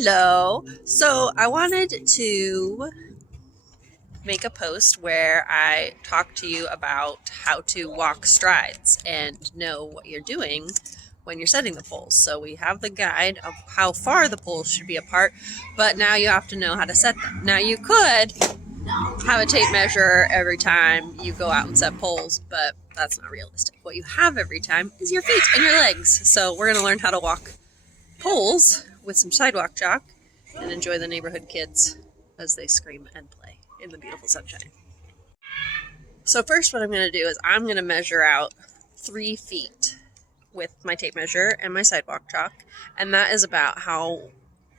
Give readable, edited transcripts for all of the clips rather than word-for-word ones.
Hello. So I wanted to make a post where I talk to you about how to walk strides and know what you're doing when you're setting the poles. So we have the guide of how far the poles should be apart, but now you have to know how to set them. Now you could have a tape measure every time you go out and set poles, but that's not realistic. What you have every time is your feet and your legs. So we're going to learn how to walk poles with some sidewalk chalk and enjoy the neighborhood kids as they scream and play in the beautiful sunshine. So first what I'm going to do is I'm going to measure out 3 feet with my tape measure and my sidewalk chalk, and that is about how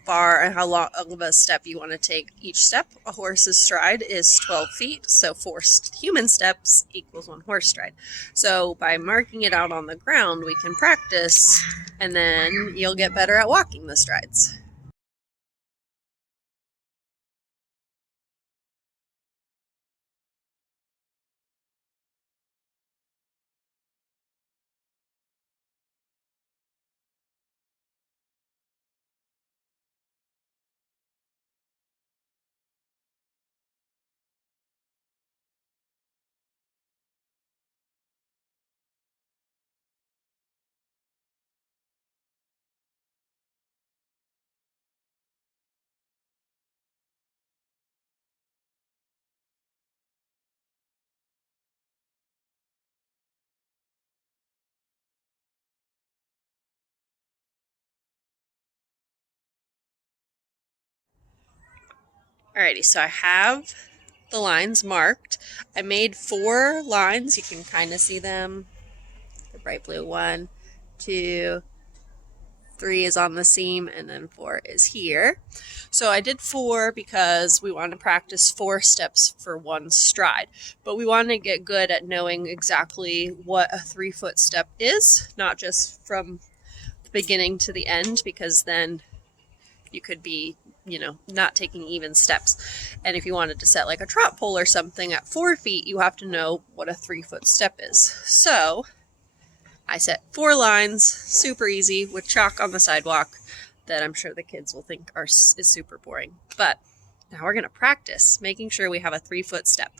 far and how long of a step you want to take each step. A horse's stride is 12 feet, so 4 human steps equals 1 horse stride. So by marking it out on the ground, we can practice, and then you'll get better at walking the strides. Alrighty, so I have the lines marked. I made 4 lines. You can kind of see them. The bright blue, 1, 2, 3 is on the seam, and then 4 is here. So I did 4 because we want to practice 4 steps for 1 stride, but we want to get good at knowing exactly what a 3-foot step is, not just from the beginning to the end, because then you could be not taking even steps. And if you wanted to set like a trot pole or something at 4 feet, you have to know what a 3-foot step is. So I set 4 lines, super easy, with chalk on the sidewalk that I'm sure the kids will think is super boring. But now we're going to practice making sure we have a 3-foot step.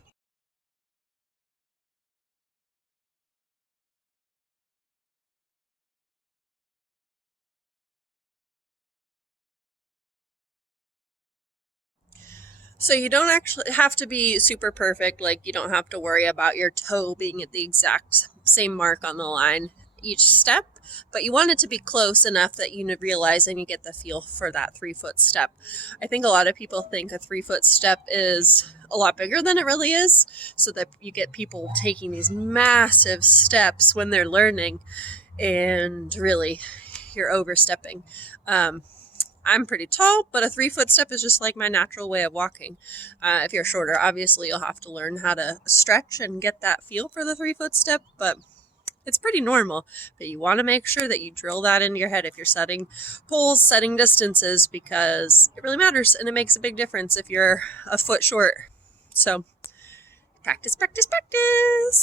So you don't actually have to be super perfect, like you don't have to worry about your toe being at the exact same mark on the line each step, but you want it to be close enough that you realize and you get the feel for that 3-foot step. I think a lot of people think a 3-foot step is a lot bigger than it really is, so that you get people taking these massive steps when they're learning, and really you're overstepping. I'm pretty tall, but a 3-foot step is just like my natural way of walking. If you're shorter, obviously you'll have to learn how to stretch and get that feel for the 3-foot step, but it's pretty normal. But you want to make sure that you drill that into your head if you're setting poles, setting distances, because it really matters and it makes a big difference if you're a foot short. So practice, practice, practice.